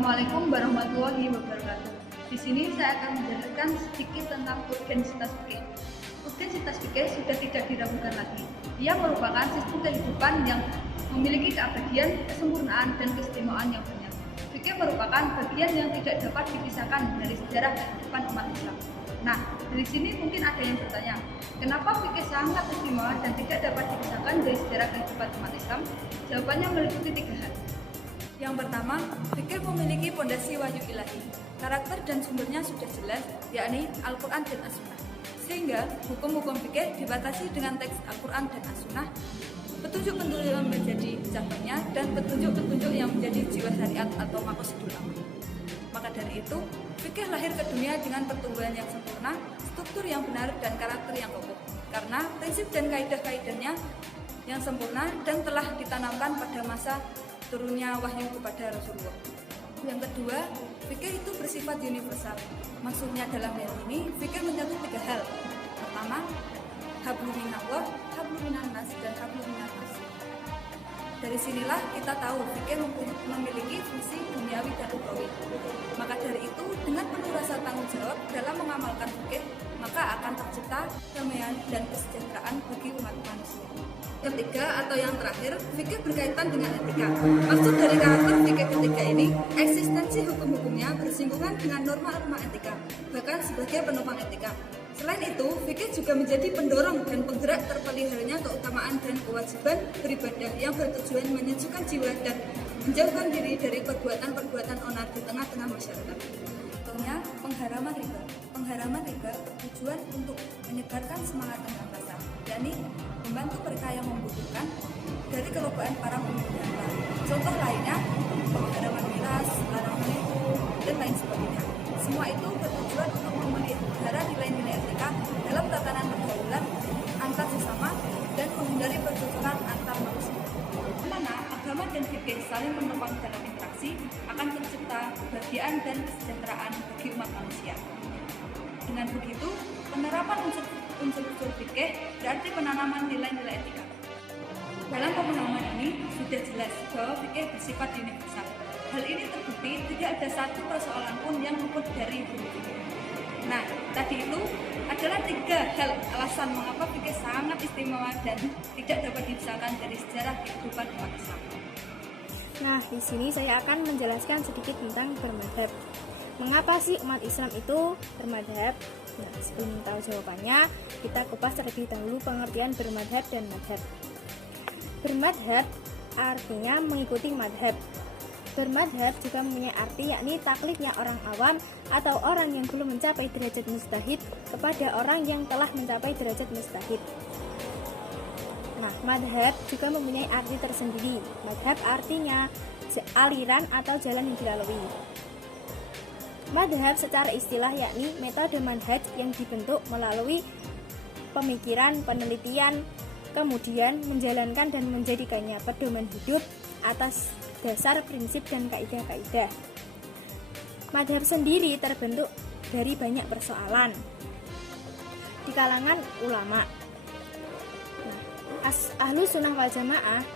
Assalamualaikum warahmatullahi wabarakatuh. Di sini saya akan menjelaskan sedikit tentang urgensitas fikih. Urgensitas fikih sudah tidak diragukan lagi. Ia merupakan sistem kehidupan yang memiliki keabadian, kesempurnaan, dan keistimewaan yang banyak. Fikih merupakan bagian yang tidak dapat dipisahkan dari sejarah kehidupan umat Islam. Nah, dari sini mungkin ada yang bertanya, kenapa fikih sangat istimewa dan tidak dapat dipisahkan dari sejarah kehidupan umat Islam? Jawabannya meliputi 3 hal. Yang pertama, fikih memiliki pondasi wahyu ilahi. Karakter dan sumbernya sudah jelas, yakni Al-Quran dan As-Sunnah. Sehingga hukum-hukum fikih dibatasi dengan teks Al-Quran dan As-Sunnah, petunjuk-petunjuk yang menjadi cabangnya, dan petunjuk-petunjuk yang menjadi jiwa syariat atau maqasidul amal. Maka dari itu, fikih lahir ke dunia dengan pertumbuhan yang sempurna, struktur yang benar, dan karakter yang kokoh. Karena prinsip dan kaidah-kaidahnya yang sempurna dan telah ditanamkan pada masa turunnya wahyu kepada Rasulullah. Yang kedua, fikih itu bersifat universal. Maksudnya dalam hal ini, fikih mencakup 3 hal. Pertama, hablum minallah, hablum minannas, dan hablum minannas. Dari sinilah kita tahu fikih memiliki fungsi duniawi dan ukhrawi. Maka dari itu, dengan penuh rasa tanggung jawab dalam mengamalkan fikih, maka akan tercipta kedamaian dan kesejahteraan bagi umat manusia. Ketiga atau yang terakhir, fikih berkaitan dengan etika. Maksud dari karakter fikih ketiga ini, eksistensi hukum-hukumnya bersinggungan dengan norma-norma etika, bahkan sebagai penopang etika. Selain itu, fikih juga menjadi pendorong dan penggerak terpeliharanya keutamaan dan kewajiban beribadah yang bertujuan menyejukkan jiwa dan menjauhkan diri dari perbuatan-perbuatan onar di tengah-tengah masyarakat. Contohnya, pengharaman riba. Pengharaman riba bertujuan untuk menyegarkan semangat tengah rasa, yakni membantu mereka yang membutuhkan dari kerobohan para pemimpin. Contoh lainnya, pengharaman miras, larangan menipu, dan lain sebagainya. Semua itu bertujuan untuk memelihara nilai-nilai etika dalam tatanan pergaulan antar sesama dan menghindari percobaan antar manusia. Mana agama dan fikih saling menopang dalam interaksi, akan tercipta kebahagiaan dan kesejahteraan bagi umat manusia. Dengan begitu, penerapan unsur-unsur fikih berarti penanaman nilai-nilai etika. Dalam pemahaman ini sudah jelas bahwa fikih bersifat universal. Hal ini terbukti tidak ada satu persoalan pun yang luput dari hukum fikih. Nah, tadi itu adalah 3 hal alasan mengapa fikih sangat istimewa dan tidak dapat dipisahkan dari sejarah kehidupan umat Islam. Nah, di sini saya akan menjelaskan sedikit tentang bermadhab. Mengapa sih umat Islam itu bermadhab? Nah, sebelum tahu jawabannya, kita kupas terlebih dahulu pengertian bermadhab dan madhab. Bermadhab artinya mengikuti madhab. Bermadhab juga mempunyai arti yakni taklidnya orang awam atau orang yang belum mencapai derajat mujtahid kepada orang yang telah mencapai derajat mujtahid. Nah, madhab juga mempunyai arti tersendiri. Madhab artinya aliran atau jalan yang dilalui. Madhab secara istilah yakni metode manhaj yang dibentuk melalui pemikiran, penelitian, kemudian menjalankan dan menjadikannya pedoman hidup atas dasar prinsip dan kaidah-kaidah. Madhab sendiri terbentuk dari banyak persoalan di kalangan ulama. Ahlus Sunnah wal Jamaah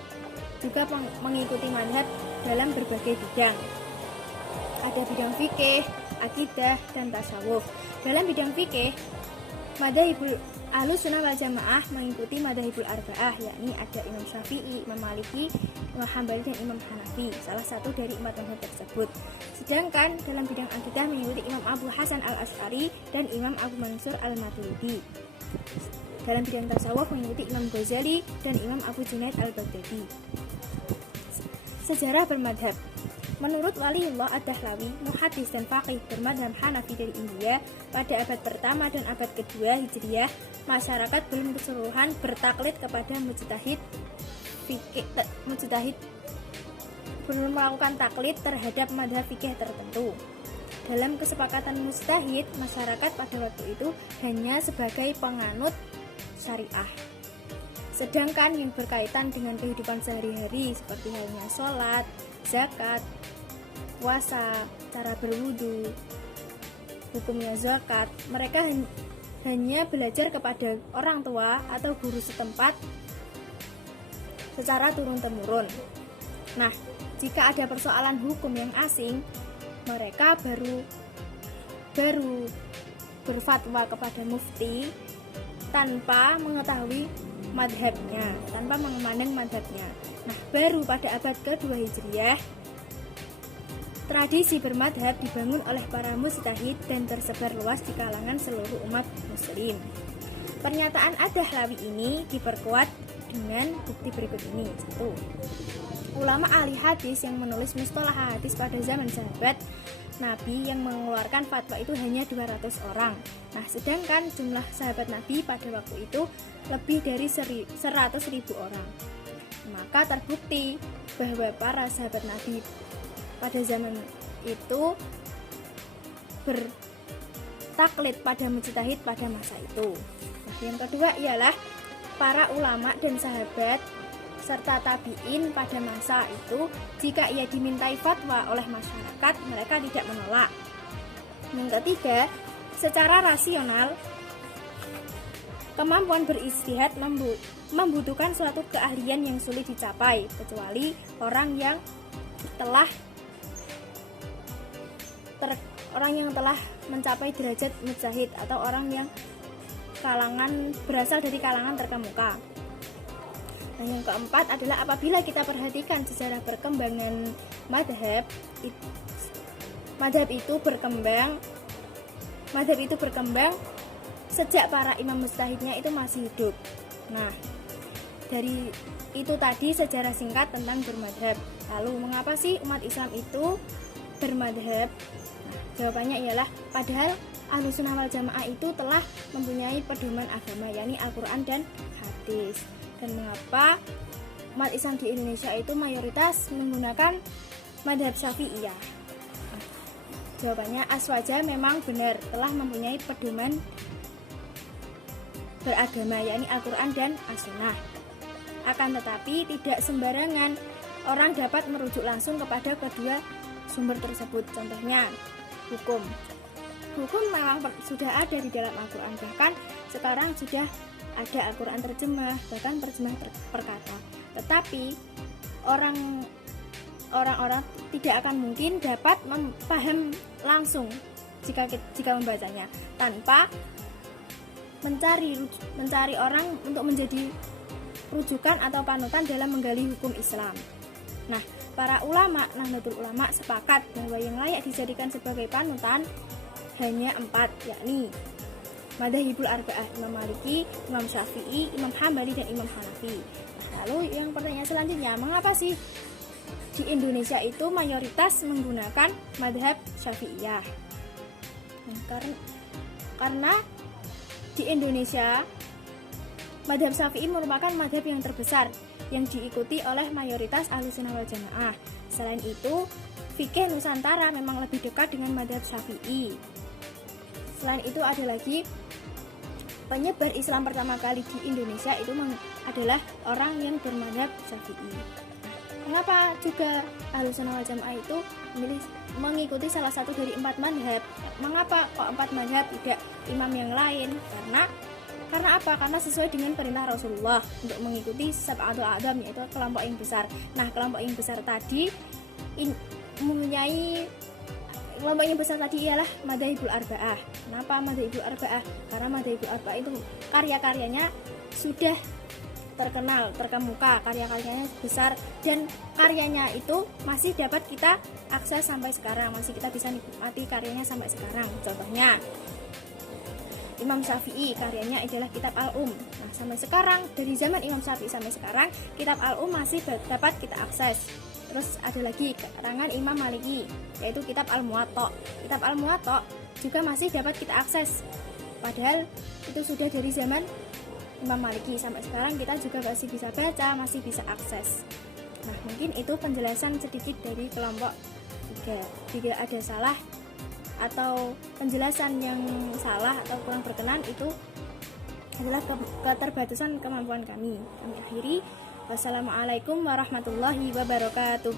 juga mengikuti madhab dalam berbagai bidang. Ada bidang fikih, akidah, dan tasawuf. Dalam bidang fikih, madzhabul Ahlus Sunnah wal Jamaah mengikuti madzhabul arba'ah, yakni ada Imam Syafi'i, Imam Maliki, Imam Hambali, dan Imam Hanafi, salah satu dari 4 mazhab tersebut. Sedangkan dalam bidang akidah mengikuti Imam Abu Hasan al-Asy'ari dan Imam Abu Mansur al-Maturidi. Dalam bidang tasawuf mengikuti Imam Ghazali dan Imam Abu Junaid al-Baghdadi. Sejarah bermadhab. Menurut Waliullah Ad-Dahlawi, muhaddis dan faqih bermadhab Hanafi dari India, pada abad pertama dan abad kedua Hijriah, masyarakat belum keseluruhan bertaklid kepada mujtahid belum melakukan taklid terhadap madhab fikih tertentu. Dalam kesepakatan mujtahid, masyarakat pada waktu itu hanya sebagai penganut syariah. Sedangkan yang berkaitan dengan kehidupan sehari-hari seperti halnya sholat, zakat, puasa, cara berwudu, hukumnya zakat, mereka hanya belajar kepada orang tua atau guru setempat secara turun-temurun. Nah, jika ada persoalan hukum yang asing, mereka baru berfatwa kepada mufti tanpa mengetahui madhabnya, tanpa memandang madhabnya. Nah, baru pada abad ke-2 Hijriah, tradisi bermadhab dibangun oleh para mujtahid dan tersebar luas di kalangan seluruh umat muslim. Pernyataan Ad-Dahlawi ini diperkuat dengan bukti berikut ini. 1. Ulama ahli hadis yang menulis mustalah hadis pada zaman sahabat Nabi yang mengeluarkan fatwa itu hanya 200 orang. Nah, sedangkan jumlah sahabat Nabi pada waktu itu lebih dari 100.000 orang. Maka terbukti bahwa para sahabat Nabi pada zaman itu bertaklid pada mujtahid pada masa itu. Nah, yang kedua ialah para ulama dan sahabat serta tabi'in pada masa itu, jika ia dimintai fatwa oleh masyarakat, mereka tidak menolak. Yang ketiga, secara rasional, kemampuan beristihad membutuhkan suatu keahlian yang sulit dicapai, kecuali orang yang telah mencapai derajat mujtahid atau orang yang berasal dari kalangan terkemuka. Nah, yang keempat adalah apabila kita perhatikan sejarah perkembangan madhab itu berkembang sejak para imam mujtahidnya itu masih hidup. Nah, dari itu tadi sejarah singkat tentang bermadhab. Lalu mengapa sih umat Islam itu bermadhab? Nah, jawabannya ialah padahal Ahlussunnah wal Jamaah itu telah mempunyai pedoman agama, yakni Al-Quran dan hadis. Dan mengapa umat Islam di Indonesia itu mayoritas menggunakan madhab Syafi'iyah? Jawabannya aswaja memang benar, telah mempunyai pedoman beragama, yakni Al-Quran dan As-Sunnah. Akan tetapi tidak sembarangan orang dapat merujuk langsung kepada kedua sumber tersebut. Contohnya hukum memang sudah ada di dalam Al-Quran, bahkan sekarang sudah ada Al-Quran terjemah, bahkan terjemah per kata. Tetapi orang-orang tidak akan mungkin dapat paham langsung jika membacanya tanpa mencari orang untuk menjadi rujukan atau panutan dalam menggali hukum Islam. Nah, para ulama Nahdlatul Ulama sepakat bahwa yang layak dijadikan sebagai panutan hanya 4, yakni Madzhabul Arba'ah, Imam Maliki, Imam Syafi'i, Imam Hambali, dan Imam Hanafi. Nah, lalu yang pertanyaan selanjutnya, mengapa sih di Indonesia itu mayoritas menggunakan madhab Syafi'iyah? Nah, karena di Indonesia madhab Syafi'i merupakan madhab yang terbesar yang diikuti oleh mayoritas Ahlussunnah wal Jamaah. Selain itu, fikih Nusantara memang lebih dekat dengan madhab Syafi'i. Selain itu ada lagi penyebar Islam pertama kali di Indonesia itu adalah orang yang bermadhab Syafi'i. Mengapa juga Ahlussunnah wal Jamaah itu mengikuti salah satu dari 4 madhab? Mengapa kok 4 madhab tidak imam yang lain? Karena apa? Karena sesuai dengan perintah Rasulullah untuk mengikuti sab'atul a'dzam, yaitu kelompok yang besar. Nah, kelompok yang besar tadi kelompok yang besar tadi ialah Madzhabul Arba'ah. Kenapa Madzhabul Arba'ah? Karena Madzhabul Arba'ah itu karya-karyanya sudah terkenal, terkemuka, karya-karyanya besar, dan karyanya itu masih dapat kita akses sampai sekarang, masih kita bisa nikmati karyanya sampai sekarang. Contohnya Imam Syafi'i, karyanya adalah kitab Al-Um. Nah, sampai sekarang, dari zaman Imam Syafi'i sampai sekarang, kitab Al-Um masih dapat kita akses. Terus ada lagi karangan Imam Maliki, yaitu kitab Al-Muwatta. Kitab Al-Muwatta juga masih dapat kita akses, padahal itu sudah dari zaman Imam Maliki. Sampai sekarang kita juga masih bisa baca, masih bisa akses. Nah, mungkin itu penjelasan sedikit dari kelompok 3. Jika ada salah atau penjelasan yang salah atau kurang berkenan, itu adalah keterbatasan kemampuan kami. Kami akhiri. Wassalamualaikum warahmatullahi wabarakatuh.